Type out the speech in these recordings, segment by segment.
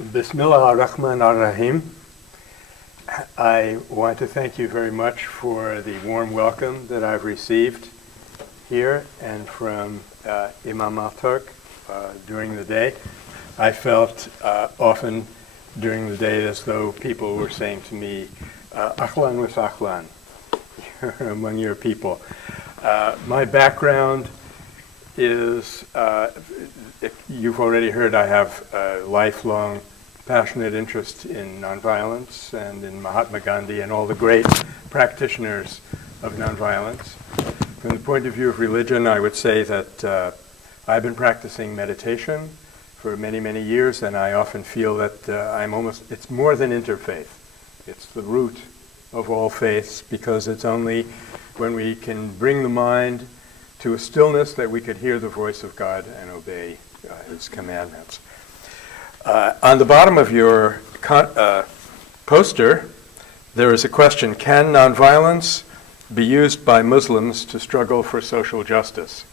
Bismillah ar-Rahman ar-Rahim. I want to thank you very much for the warm welcome that I've received here and from Imam Al-Turk during the day. I felt often during the day as though people were saying to me, Ahlan wa sahlan, you're among your people. My background is, you've already heard, I have a lifelong passionate interest in nonviolence and in Mahatma Gandhi and all the great practitioners of nonviolence. From the point of view of religion, I would say that I've been practicing meditation for many, many years, and I often feel that it's more than interfaith. It's the root of all faiths, because it's only when we can bring the mind to a stillness that we could hear the voice of God and obey His commandments. On the bottom of your poster, there is a question: can nonviolence be used by Muslims to struggle for social justice?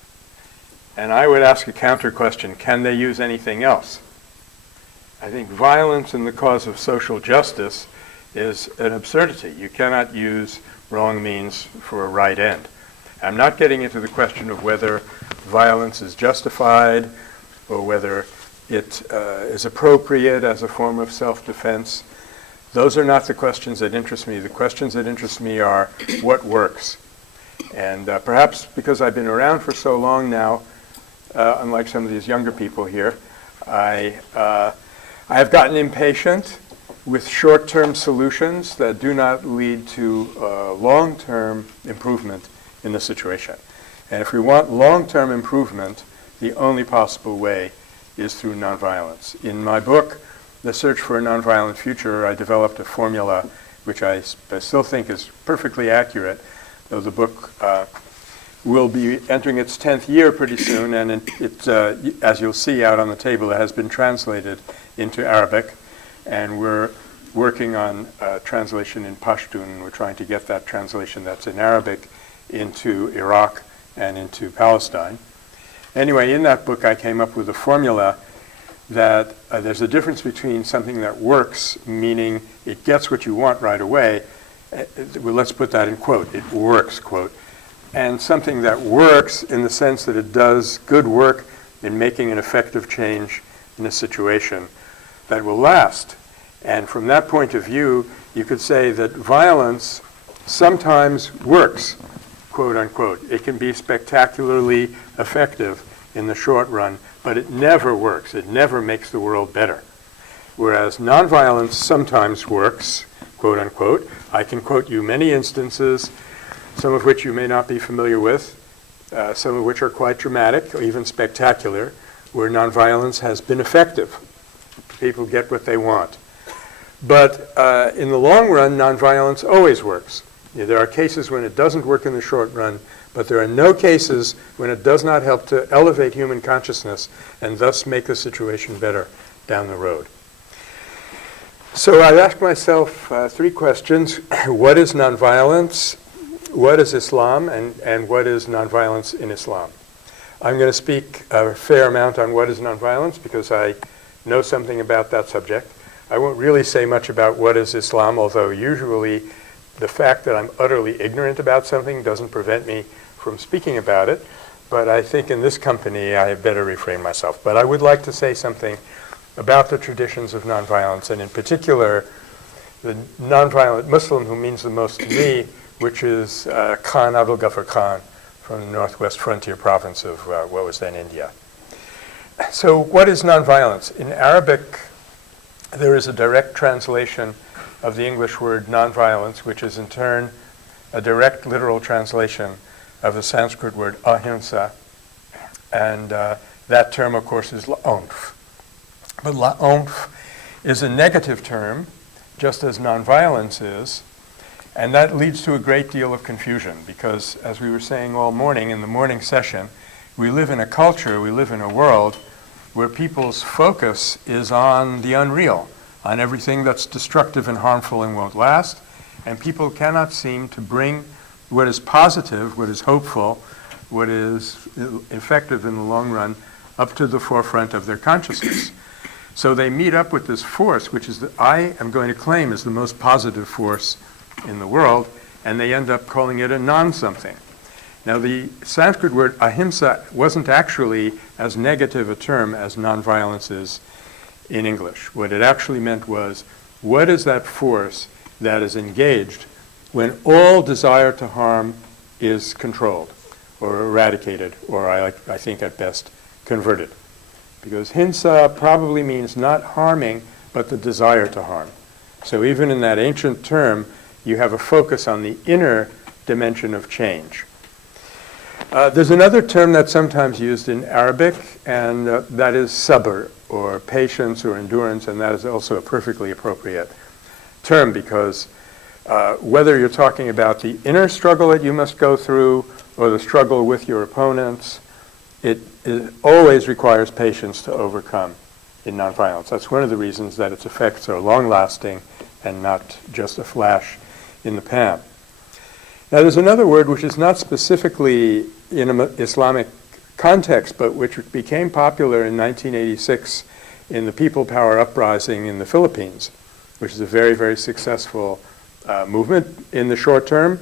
And I would ask a counter question: can they use anything else? I think violence in the cause of social justice is an absurdity. You cannot use wrong means for a right end. I'm not getting into the question of whether violence is justified or whether it is appropriate as a form of self-defense. Those are not the questions that interest me. The questions that interest me are what works. And perhaps because I've been around for so long now, unlike some of these younger people here, I have gotten impatient with short-term solutions that do not lead to long-term improvement in the situation. And if we want long-term improvement, the only possible way is through nonviolence. In my book, The Search for a Nonviolent Future, I developed a formula which I still think is perfectly accurate, though the book will be entering its 10th year pretty soon, and it, as you'll see out on the table, it has been translated into Arabic, and we're working on translation in Pashtun. We're trying to get that translation that's in Arabic into Iraq and into Palestine. Anyway, in that book I came up with a formula that there's a difference between something that works, meaning it gets what you want right away, well, let's put that in quote, it works, quote, and something that works in the sense that it does good work in making an effective change in a situation that will last. And from that point of view, you could say that violence sometimes works, quote unquote. It can be spectacularly effective in the short run, but it never works. It never makes the world better. Whereas nonviolence sometimes works, quote unquote. I can quote you many instances, some of which you may not be familiar with, some of which are quite dramatic or even spectacular, where nonviolence has been effective. People get what they want. But in the long run, nonviolence always works. There are cases when it doesn't work in the short run, but there are no cases when it does not help to elevate human consciousness and thus make the situation better down the road. So I've asked myself three questions. What is nonviolence? What is Islam? And what is nonviolence in Islam? I'm going to speak a fair amount on what is nonviolence because I know something about that subject. I won't really say much about what is Islam, although usually the fact that I'm utterly ignorant about something doesn't prevent me from speaking about it. But I think in this company I had better refrain myself. But I would like to say something about the traditions of nonviolence, and in particular the nonviolent Muslim who means the most to me, which is Khan Abdul Ghaffar Khan from the northwest frontier province of what was then India. So what is nonviolence? In Arabic, there is a direct translation of the English word nonviolence, which is in turn a direct literal translation of the Sanskrit word ahimsa. And that term, of course, is la'onf. But la'onf is a negative term, just as nonviolence is. And that leads to a great deal of confusion because, as we were saying all morning in the morning session, we live in a culture, we live in a world where people's focus is on the unreal, on everything that's destructive and harmful and won't last, and people cannot seem to bring what is positive, what is hopeful, what is effective in the long run, up to the forefront of their consciousness. So they meet up with this force, which is I am going to claim is the most positive force in the world, and they end up calling it a non-something. Now, the Sanskrit word ahimsa wasn't actually as negative a term as nonviolence is in English. What it actually meant was, what is that force that is engaged when all desire to harm is controlled or eradicated, or I think at best converted? Because hinsa probably means not harming, but the desire to harm. So even in that ancient term, you have a focus on the inner dimension of change. There's another term that's sometimes used in Arabic, and that is sabr, or patience or endurance, and that is also a perfectly appropriate term because whether you're talking about the inner struggle that you must go through or the struggle with your opponents, it always requires patience to overcome in nonviolence. That's one of the reasons that its effects are long-lasting and not just a flash in the pan. Now, there's another word which is not specifically in an Islamic context, but which became popular in 1986 in the People Power Uprising in the Philippines, which is a very, very successful movement in the short term,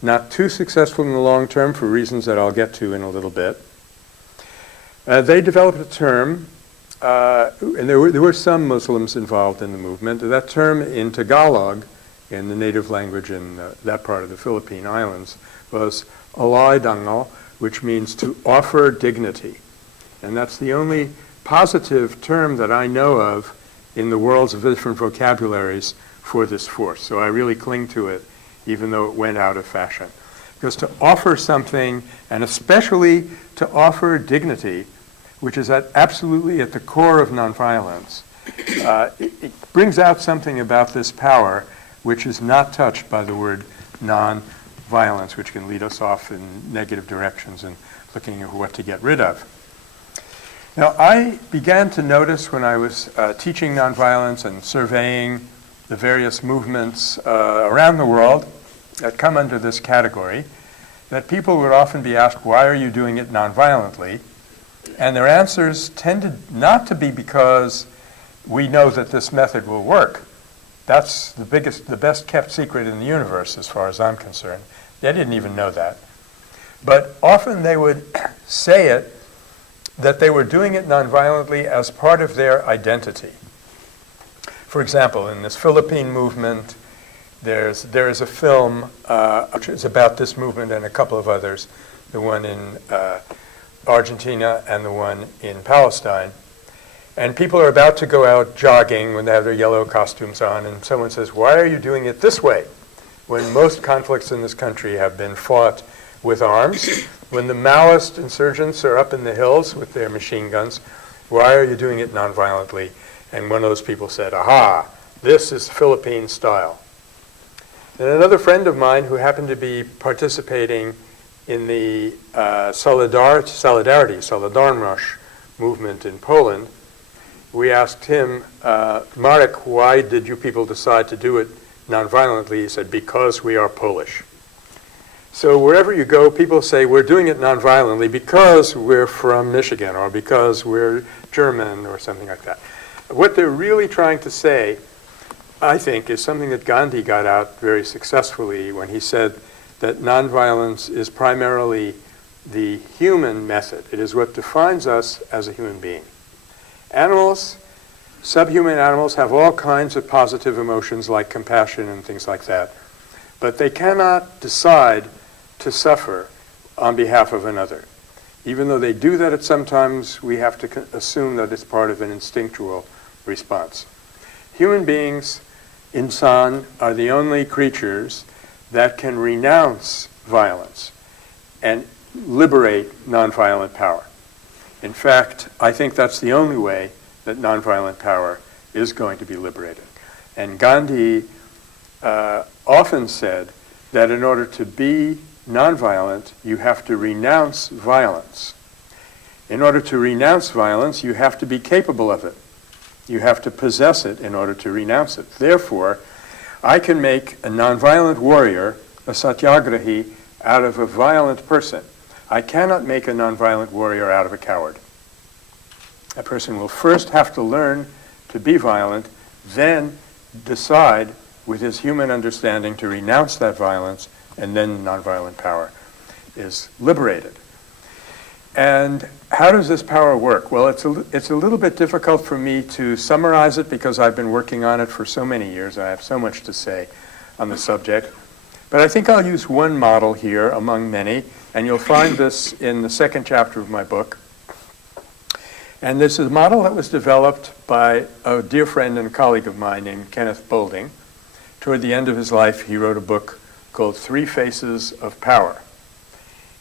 not too successful in the long term for reasons that I'll get to in a little bit. They developed a term, and there were some Muslims involved in the movement. That term in Tagalog, in the native language in that part of the Philippine Islands, was alay dangal, which means to offer dignity. And that's the only positive term that I know of in the worlds of different vocabularies for this force. So I really cling to it, even though it went out of fashion. Because to offer something, and especially to offer dignity, which is absolutely at the core of nonviolence, it brings out something about this power which is not touched by the word non-violence, which can lead us off in negative directions and looking at what to get rid of. Now, I began to notice when I was teaching nonviolence and surveying the various movements around the world that come under this category, that people would often be asked, why are you doing it nonviolently? And their answers tended not to be because we know that this method will work. That's the best kept secret in the universe as far as I'm concerned. They didn't even know that. But often they would say it, that they were doing it nonviolently as part of their identity. For example, in this Philippine movement, there is a film which is about this movement and a couple of others, the one in Argentina and the one in Palestine. And people are about to go out jogging when they have their yellow costumes on, and someone says, why are you doing it this way? When most conflicts in this country have been fought with arms, when the Maoist insurgents are up in the hills with their machine guns, why are you doing it nonviolently? And one of those people said, aha, this is Philippine style. And another friend of mine who happened to be participating in the Solidarność movement in Poland, we asked him, Marek, why did you people decide to do it nonviolently? He said, because we are Polish. So wherever you go, people say, we're doing it nonviolently because we're from Michigan or because we're German or something like that. What they're really trying to say, I think, is something that Gandhi got out very successfully when he said that nonviolence is primarily the human method. It is what defines us as a human being. Animals, subhuman animals, have all kinds of positive emotions like compassion and things like that, but they cannot decide to suffer on behalf of another. Even though they do that at some times, we have to assume that it's part of an instinctual response. Human beings, insan, are the only creatures that can renounce violence and liberate nonviolent power. In fact, I think that's the only way that nonviolent power is going to be liberated. And Gandhi often said that in order to be nonviolent, you have to renounce violence. In order to renounce violence, you have to be capable of it. You have to possess it in order to renounce it. Therefore, I can make a nonviolent warrior, a satyagrahi, out of a violent person. I cannot make a nonviolent warrior out of a coward. A person will first have to learn to be violent, then decide with his human understanding to renounce that violence, and then nonviolent power is liberated. And how does this power work? Well, it's a little bit difficult for me to summarize it because I've been working on it for so many years. I have so much to say on the subject. But I think I'll use one model here among many, and you'll find this in the second chapter of my book. And this is a model that was developed by a dear friend and colleague of mine named Kenneth Boulding. Toward the end of his life, he wrote a book called Three Faces of Power.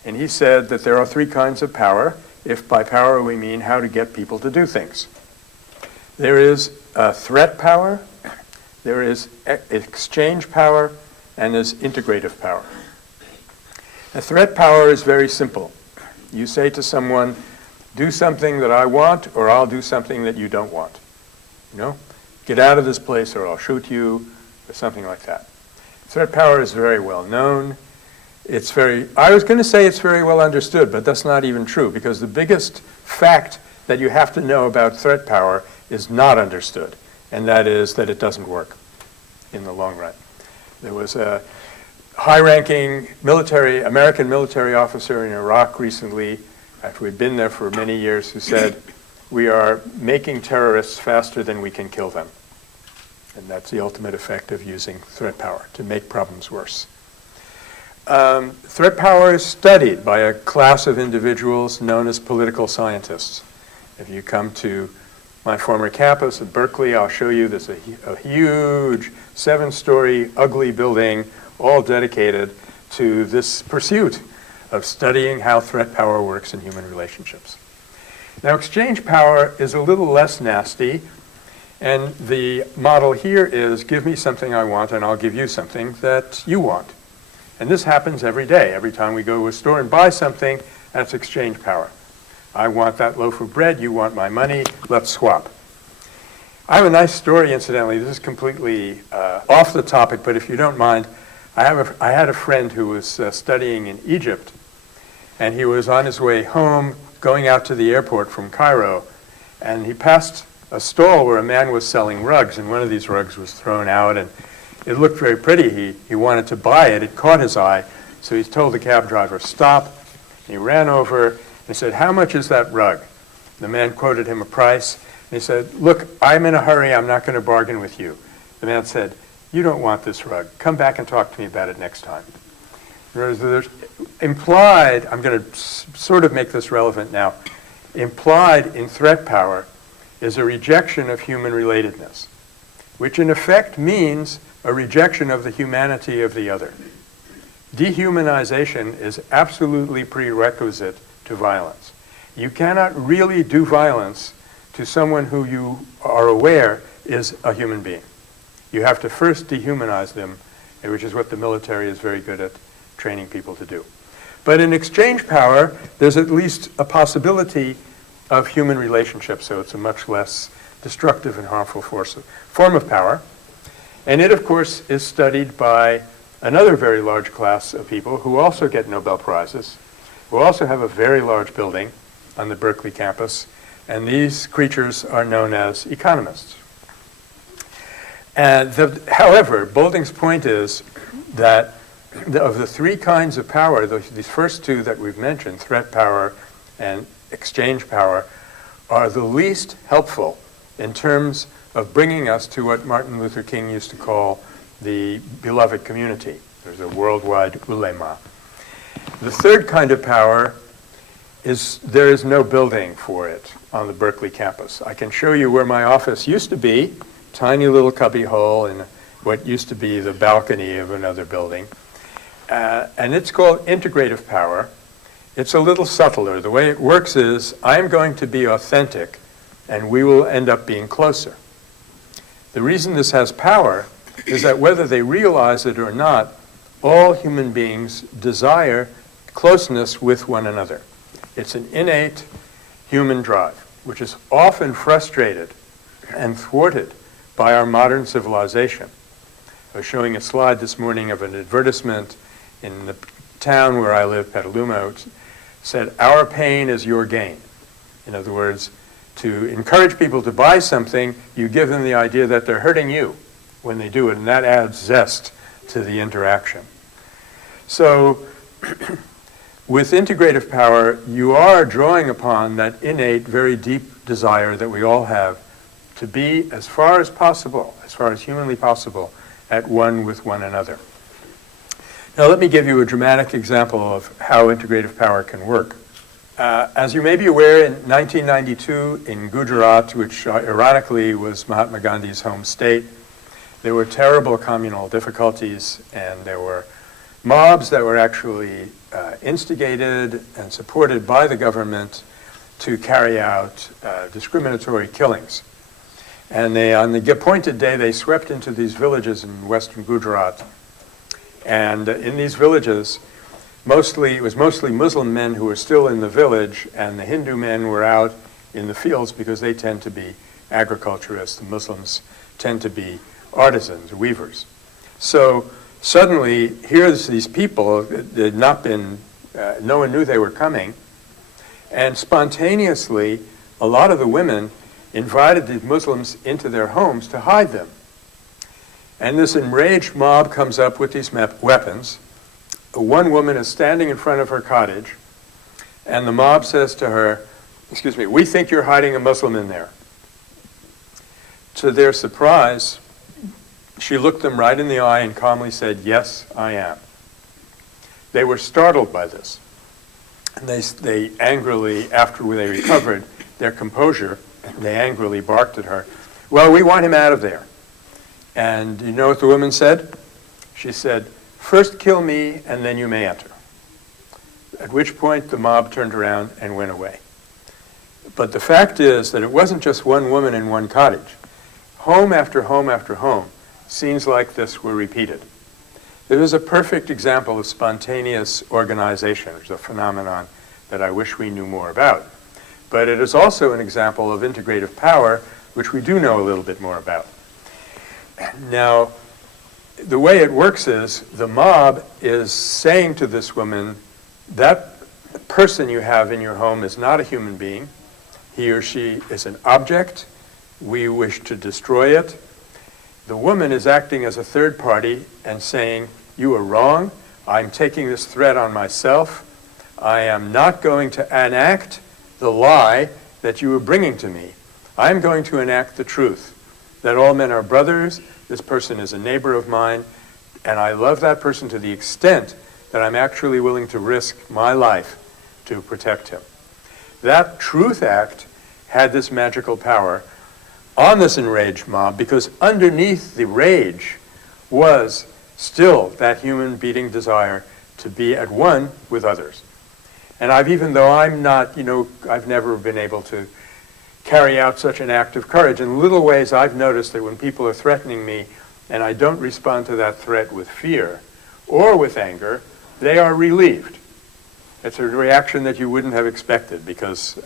And he said that there are three kinds of power, if by power we mean how to get people to do things. There is threat power, there is exchange power, and there's integrative power. The threat power is very simple. You say to someone, do something that I want, or I'll do something that you don't want. You know, get out of this place or I'll shoot you, or something like that. Threat power is very well known. I was going to say it's very well understood, but that's not even true, because the biggest fact that you have to know about threat power is not understood, and that is that it doesn't work in the long run. There was a high-ranking American military officer in Iraq recently, after we'd been there for many years, who said, we are making terrorists faster than we can kill them. And that's the ultimate effect of using threat power, to make problems worse. Threat power is studied by a class of individuals known as political scientists. If you come to my former campus at Berkeley, I'll show you there's a huge 7-story ugly building all dedicated to this pursuit of studying how threat power works in human relationships. Now, exchange power is a little less nasty, and the model here is give me something I want and I'll give you something that you want. And this happens every day. Every time we go to a store and buy something, that's exchange power. I want that loaf of bread, you want my money, let's swap. I have a nice story, incidentally. This is completely off the topic, but if you don't mind, I had a friend who was studying in Egypt, and he was on his way home, going out to the airport from Cairo, and he passed a stall where a man was selling rugs, and one of these rugs was thrown out, and it looked very pretty. He wanted to buy it. It caught his eye, so he told the cab driver, stop. He ran over and said, how much is that rug? The man quoted him a price, and he said, look, I'm in a hurry. I'm not going to bargain with you. The man said, you don't want this rug. Come back and talk to me about it next time. There's implied, I'm going to sort of make this relevant now, implied in threat power is a rejection of human relatedness, which in effect means a rejection of the humanity of the other. Dehumanization is absolutely prerequisite to violence. You cannot really do violence to someone who you are aware is a human being. You have to first dehumanize them, which is what the military is very good at training people to do. But in exchange power, there's at least a possibility of human relationships, so it's a much less destructive and harmful form of power. And it, of course, is studied by another very large class of people who also get Nobel Prizes, who also have a very large building on the Berkeley campus, and these creatures are known as economists. However, Boulding's point is that of the three kinds of power, these first two that we've mentioned, threat power and exchange power, are the least helpful in terms of bringing us to what Martin Luther King used to call the beloved community. There's a worldwide ulema. The third kind of power is there is no building for it on the Berkeley campus. I can show you where my office used to be, tiny little cubby hole in what used to be the balcony of another building. And it's called integrative power. It's a little subtler. The way it works is I'm going to be authentic, and we will end up being closer. The reason this has power is that whether they realize it or not, all human beings desire closeness with one another. It's an innate human drive, which is often frustrated and thwarted by our modern civilization. I was showing a slide this morning of an advertisement in the town where I live, Petaluma, which said, "Our pain is your gain." In other words, To encourage people to buy something, you give them the idea that they're hurting you when they do it, and that adds zest to the interaction. So with integrative power, you are drawing upon that innate, very deep desire that we all have to be, as far as possible, as far as humanly possible, at one with one another. Now let me give you a dramatic example of how integrative power can work. As you may be aware, in 1992 in Gujarat, which ironically was Mahatma Gandhi's home state, there were terrible communal difficulties, and there were mobs that were actually instigated and supported by the government to carry out discriminatory killings. And they, on the appointed day, they swept into these villages in western Gujarat. And in these villages, it was mostly Muslim men who were still in the village, and the Hindu men were out in the fields because they tend to be agriculturists. The Muslims tend to be artisans, weavers. So suddenly, here's these people that had not been, no one knew they were coming, and spontaneously, a lot of the women invited the Muslims into their homes to hide them. And this enraged mob comes up with these weapons. One woman is standing in front of her cottage, and the mob says to her, "Excuse me, we think you're hiding a Muslim in there." To their surprise, she looked them right in the eye and calmly said, "Yes, I am." They were startled by this. And they angrily, after they recovered their composure, they angrily barked at her, "Well, we want him out of there." And you know what the woman said? She said, "First kill me, and then you may enter." At which point the mob turned around and went away. But the fact is that it wasn't just one woman in one cottage. Home after home after home, scenes like this were repeated. It was a perfect example of spontaneous organization, which is a phenomenon that I wish we knew more about. But it is also an example of integrative power, which we do know a little bit more about. Now, the way it works is the mob is saying to this woman, that person you have in your home is not a human being. He or she is an object. We wish to destroy it. The woman is acting as a third party and saying, "You are wrong. I'm taking this threat on myself. I am not going to enact the lie that you are bringing to me. I'm going to enact the truth, that all men are brothers. This person is a neighbor of mine, and I love that person to the extent that I'm actually willing to risk my life to protect him." That truth act had this magical power on this enraged mob, because underneath the rage was still that human beating desire to be at one with others. And even though I'm not, I've never been able to carry out such an act of courage, in little ways I've noticed that when people are threatening me and I don't respond to that threat with fear or with anger, they are relieved. It's a reaction that you wouldn't have expected, because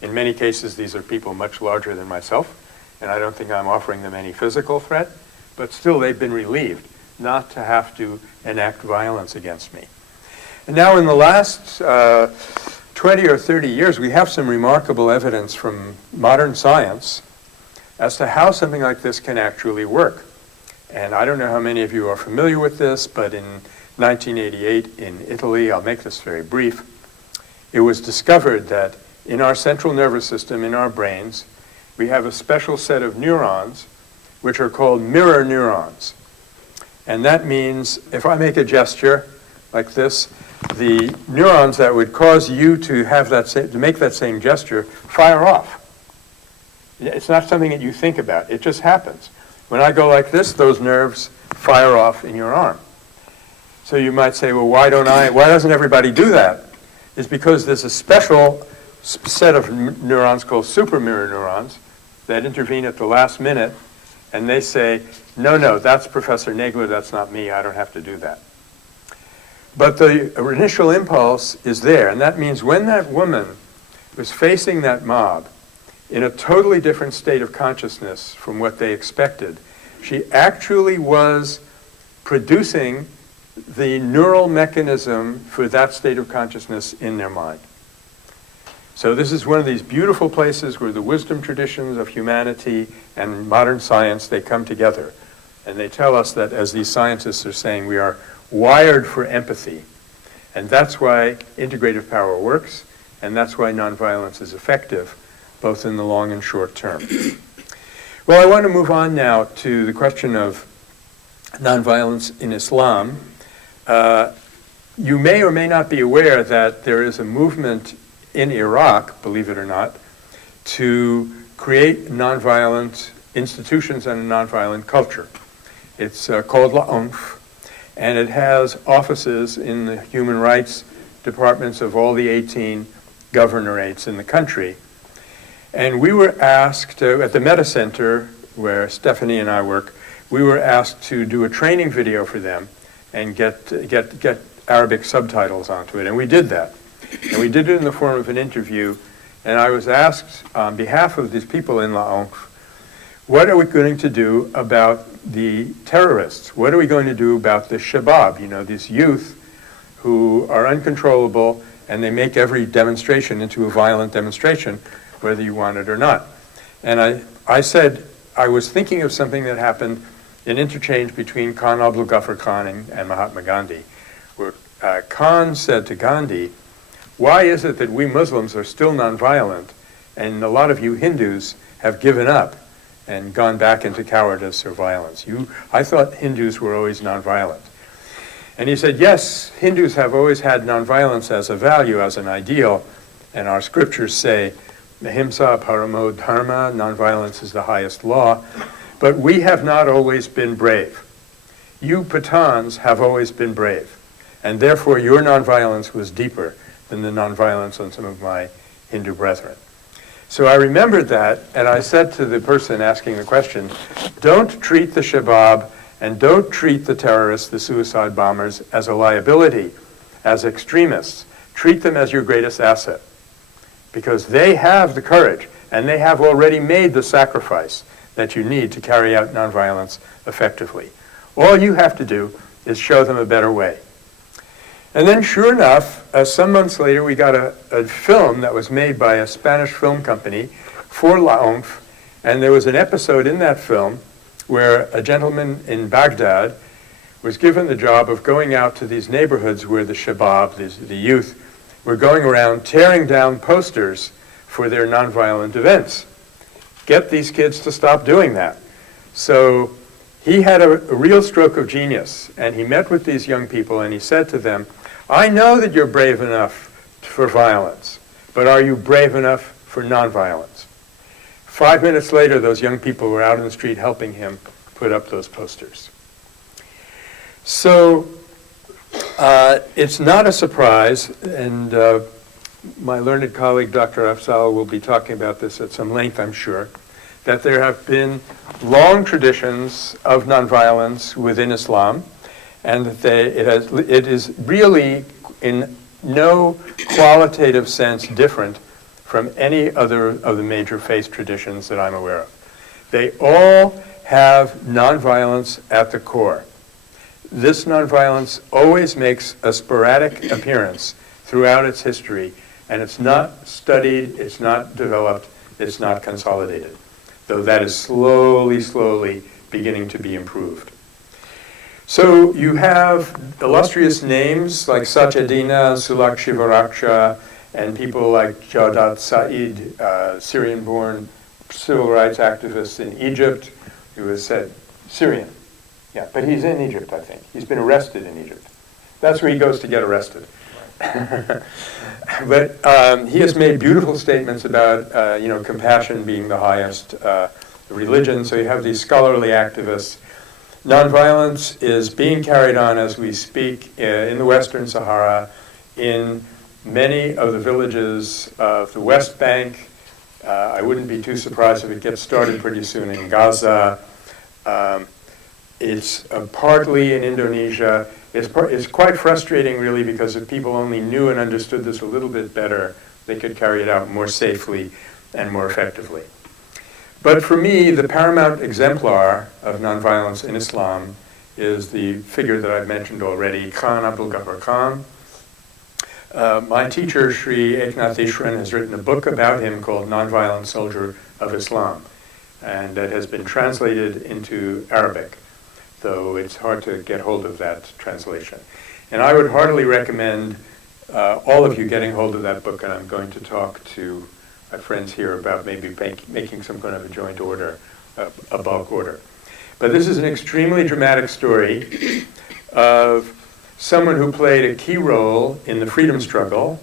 in many cases these are people much larger than myself, and I don't think I'm offering them any physical threat, but still they've been relieved not to have to enact violence against me. And now in the last 20 or 30 years, we have some remarkable evidence from modern science as to how something like this can actually work. And I don't know how many of you are familiar with this, but in 1988 in Italy, I'll make this very brief, it was discovered that in our central nervous system, in our brains, we have a special set of neurons which are called mirror neurons. And that means if I make a gesture like this, the neurons that would cause you to have to make that same gesture fire off. It's not something that you think about. It just happens. When I go like this, those nerves fire off in your arm. So you might say, well, why doesn't everybody do that? It's because there's a special set of neurons called supermirror neurons that intervene at the last minute, and they say, no, that's Professor Neglar, that's not me, I don't have to do that. But the initial impulse is there, and that means when that woman was facing that mob in a totally different state of consciousness from what they expected, she actually was producing the neural mechanism for that state of consciousness in their mind. So this is one of these beautiful places where the wisdom traditions of humanity and modern science, they come together. And they tell us that, as these scientists are saying, we are wired for empathy. And that's why integrative power works, and that's why nonviolence is effective, both in the long and short term. Well, I want to move on now to the question of nonviolence in Islam. You may or may not be aware that there is a movement in Iraq, believe it or not, to create nonviolent institutions and a nonviolent culture. It's called LAONF, and it has offices in the human rights departments of all the 18 governorates in the country. And we were asked at the Meta Center, where Stephanie and I work, we were asked to do a training video for them and get Arabic subtitles onto it, and we did that. And we did it in the form of an interview, and I was asked on behalf of these people in LAONF, what are we going to do about the terrorists? What are we going to do about the shabab, these youth who are uncontrollable, and they make every demonstration into a violent demonstration, whether you want it or not. And I said, I was thinking of something that happened in interchange between Khan Abdul Ghaffar Khan and Mahatma Gandhi, where Khan said to Gandhi, why is it that we Muslims are still nonviolent and a lot of you Hindus have given up and gone back into cowardice or violence? I thought Hindus were always nonviolent. And he said, yes, Hindus have always had nonviolence as a value, as an ideal, and our scriptures say, ahimsa paramo dharma, nonviolence is the highest law, but we have not always been brave. You Pathans have always been brave, and therefore your nonviolence was deeper than the nonviolence on some of my Hindu brethren. So I remembered that, and I said to the person asking the question, don't treat the Shabab and don't treat the terrorists, the suicide bombers, as a liability, as extremists. Treat them as your greatest asset, because they have the courage, and they have already made the sacrifice that you need to carry out nonviolence effectively. All you have to do is show them a better way. And then, sure enough, some months later, we got a film that was made by a Spanish film company for LAONF, and there was an episode in that film where a gentleman in Baghdad was given the job of going out to these neighborhoods where the Shabab, the youth, were going around tearing down posters for their nonviolent events. Get these kids to stop doing that. So he had a real stroke of genius, and he met with these young people and he said to them, I know that you're brave enough for violence, but are you brave enough for nonviolence? 5 minutes later, those young people were out in the street helping him put up those posters. So it's not a surprise, and my learned colleague, Dr. Afzal, will be talking about this at some length, I'm sure, that there have been long traditions of nonviolence within Islam, and that it is really in no qualitative sense different from any other of the major faith traditions that I'm aware of. They all have nonviolence at the core. This nonviolence always makes a sporadic appearance throughout its history, and it's not studied, it's not developed, it's not consolidated, though that is slowly beginning to be improved. So you have illustrious names like Sajadina, Sulak Shivaraksha, and people like Jawdat Said, Syrian-born civil rights activist in Egypt, who has said, Syrian. Yeah, but he's in Egypt, I think. He's been arrested in Egypt. That's where he goes to get arrested. But he has made beautiful statements about, compassion being the highest religion. So you have these scholarly activists. Nonviolence is being carried on as we speak in the Western Sahara, in many of the villages of the West Bank. I wouldn't be too surprised if it gets started pretty soon in Gaza. It's partly in Indonesia. It's quite frustrating, really, because if people only knew and understood this a little bit better, they could carry it out more safely and more effectively. But for me, the paramount exemplar of nonviolence in Islam is the figure that I've mentioned already, Khan Abdul Ghaffar Khan. My teacher, Sri Eknath Ishran, has written a book about him called Nonviolent Soldier of Islam, and that has been translated into Arabic, though it's hard to get hold of that translation. And I would heartily recommend all of you getting hold of that book, and I'm going to talk to my friends here about maybe making some kind of a joint order, a bulk order. But this is an extremely dramatic story of someone who played a key role in the freedom struggle,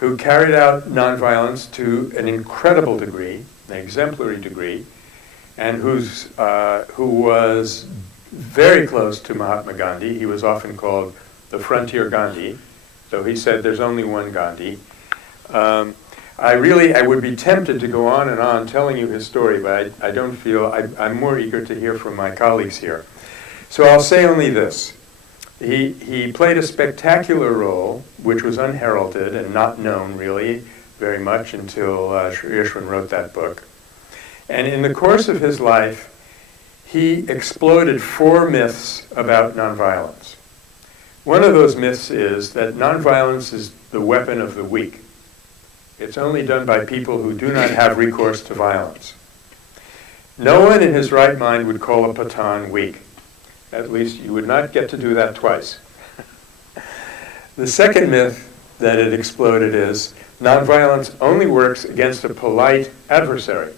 who carried out nonviolence to an incredible degree, an exemplary degree, and who was very close to Mahatma Gandhi. He was often called the Frontier Gandhi, though he said there's only one Gandhi. I would be tempted to go on and on telling you his story, but I don't feel, I'm more eager to hear from my colleagues here. So I'll say only this. He played a spectacular role, which was unheralded and not known really very much until Sri Ishwan wrote that book. And in the course of his life, he exploded 4 myths about nonviolence. One of those myths is that nonviolence is the weapon of the weak. It's only done by people who do not have recourse to violence. No one in his right mind would call a Pathan weak. At least you would not get to do that twice. The second myth that it exploded is nonviolence only works against a polite adversary.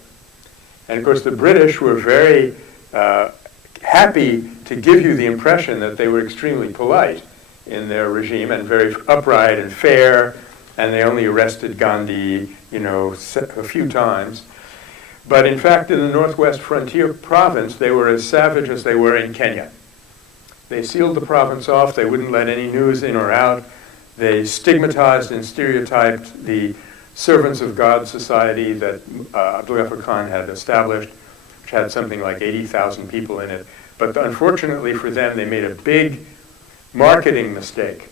And of course the British were very happy to give you the impression that they were extremely polite in their regime and very upright and fair, and they only arrested Gandhi, a few times. But in fact, in the Northwest Frontier province, they were as savage as they were in Kenya. They sealed the province off. They wouldn't let any news in or out. They stigmatized and stereotyped the Servants of God Society that Abdul Ghaffar Khan had established, which had something like 80,000 people in it. But unfortunately for them, they made a big marketing mistake.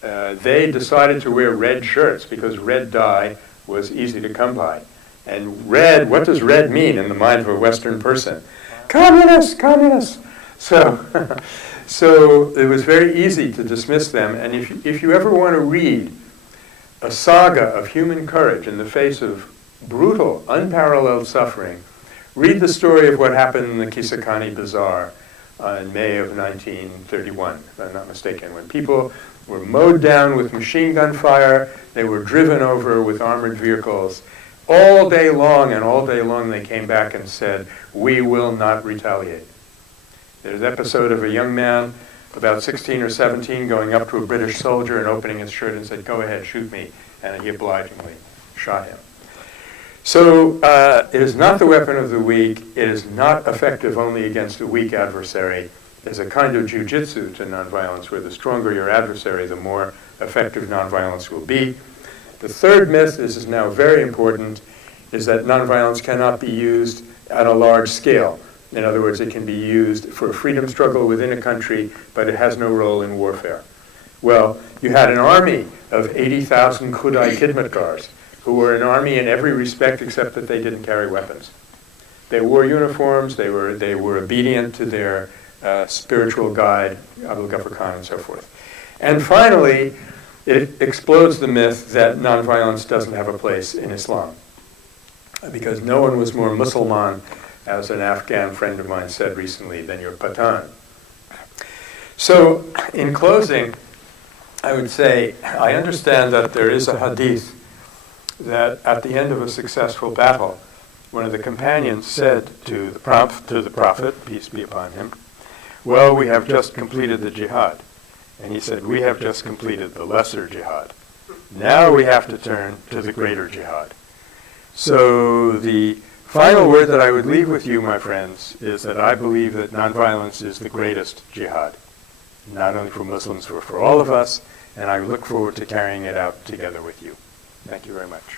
They decided to wear red shirts because red dye was easy to come by. And red, what does red mean in the mind of a Western person? Communists, communists. So it was very easy to dismiss them. And if you ever want to read a saga of human courage in the face of brutal, unparalleled suffering, read the story of what happened in the Kisakani Bazaar in May of 1931, if I'm not mistaken, when people were mowed down with machine gun fire, they were driven over with armored vehicles. All day long, and all day long they came back and said, "We will not retaliate." There's an episode of a young man, about 16 or 17, going up to a British soldier and opening his shirt and said, "Go ahead, shoot me," and he obligingly shot him. So it is not the weapon of the weak. It is not effective only against a weak adversary. There's a kind of jujitsu to nonviolence where the stronger your adversary, the more effective nonviolence will be. The third myth, this is now very important, is that nonviolence cannot be used at a large scale. In other words, it can be used for a freedom struggle within a country, but it has no role in warfare. Well, you had an army of 80,000 Khudai Khidmatkars, who were an army in every respect except that they didn't carry weapons. They wore uniforms, they were obedient to their spiritual guide, Abdul Ghaffar Khan, and so forth. And finally, it explodes the myth that nonviolence doesn't have a place in Islam, because no one was more Musliman, as an Afghan friend of mine said recently, than your Pathan. So, in closing, I would say, I understand that there is a hadith that at the end of a successful battle, one of the companions said to the Prophet, peace be upon him, "Well, we have just completed the jihad." And he said, "We have just completed the lesser jihad. Now we have to turn to the greater jihad." So the final word that I would leave with you, my friends, is that I believe that nonviolence is the greatest jihad, not only for Muslims, but for all of us, and I look forward to carrying it out together with you. Thank you very much.